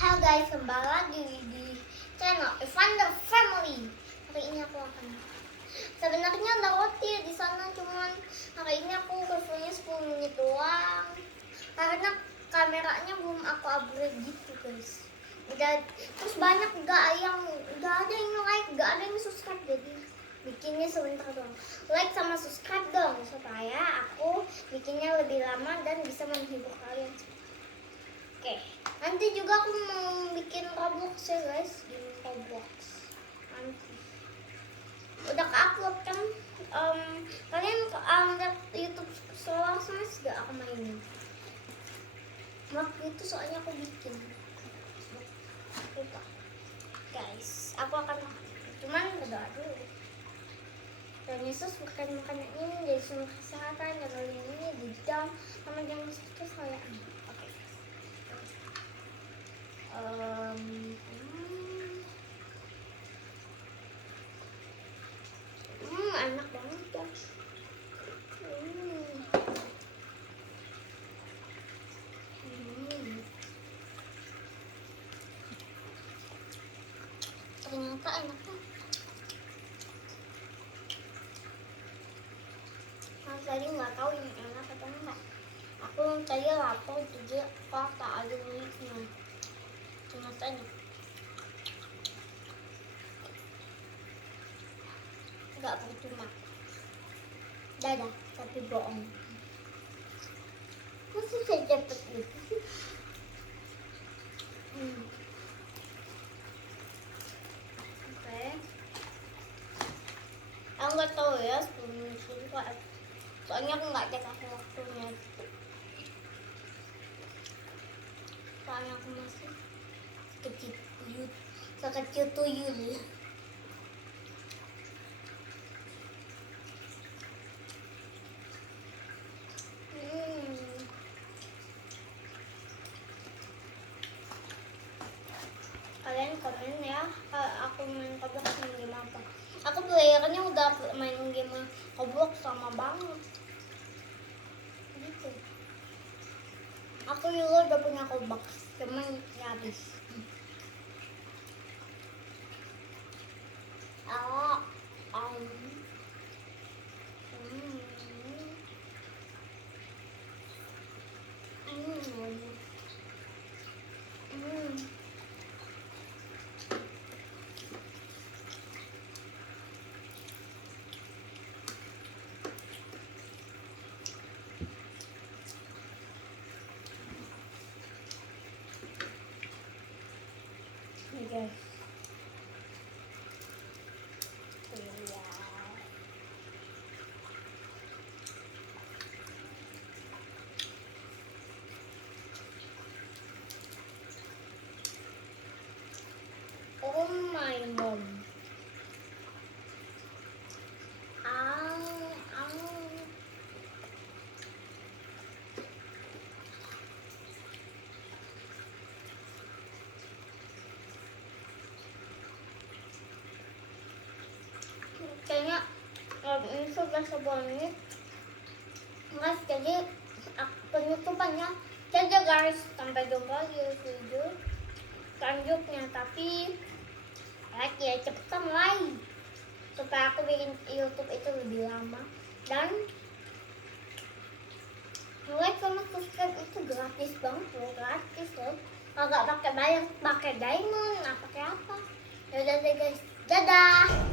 Halo guys, kembali lagi di channel Evander Family. Hari ini aku akan sebenarnya ada roti di sana, cuman hari ini aku reviewnya 10 menit doang karena kameranya belum aku upgrade gitu guys. Udah, terus banyak gak ada yang like, gak ada yang subscribe, jadi bikinnya sebentar doang. Like sama subscribe dong supaya aku bikinnya lebih lama dan bisa menghibur kalian. Oke, nanti juga aku mau bikin Roblox ya guys, game Roblox nanti. Udah ke-upload kan? Kalian lihat YouTube Solar Smash gak aku mainin? Waktu itu soalnya aku bikin. Lupa. Guys, aku akan cuman berdoa dulu. Dan Yesus makan makanan ini jadi sumber kesehatan, dan ini di dalam sama jangan sakit saya. Oke. Enak banget guys. Ternyata enaknya. Nah, tadi nggak tahu yang enak atau enggak. Aku tadi lapar jadi kok tak ada miliknya. Ternyata enak. Nggak percuma. Dadah, tapi bohong. Masa saya cepet gitu sih? Oke. Aku nggak tahu ya 10 menit itu soalnya aku nggak dikasih waktunya. Soalnya aku masih sekecil tuyul. Kalian komen ya aku main Roblox main game apa. Aku playernya udah main game Roblox sama banget gitu. Aku juga udah punya Roblox, cuman habis. Guys. Oh my mom. Kayaknya ini sudah 10 menit guys, jadi penutupannya saja guys. Sampai jumpa di video selanjutnya, tapi like ya, cepetan like supaya aku bikin YouTube itu lebih lama. Dan like sama subscribe itu gratis banget loh, gratis loh. Kagak pakai bayar, pakai diamond, nggak pakai apa. Yaudah deh guys, dadah.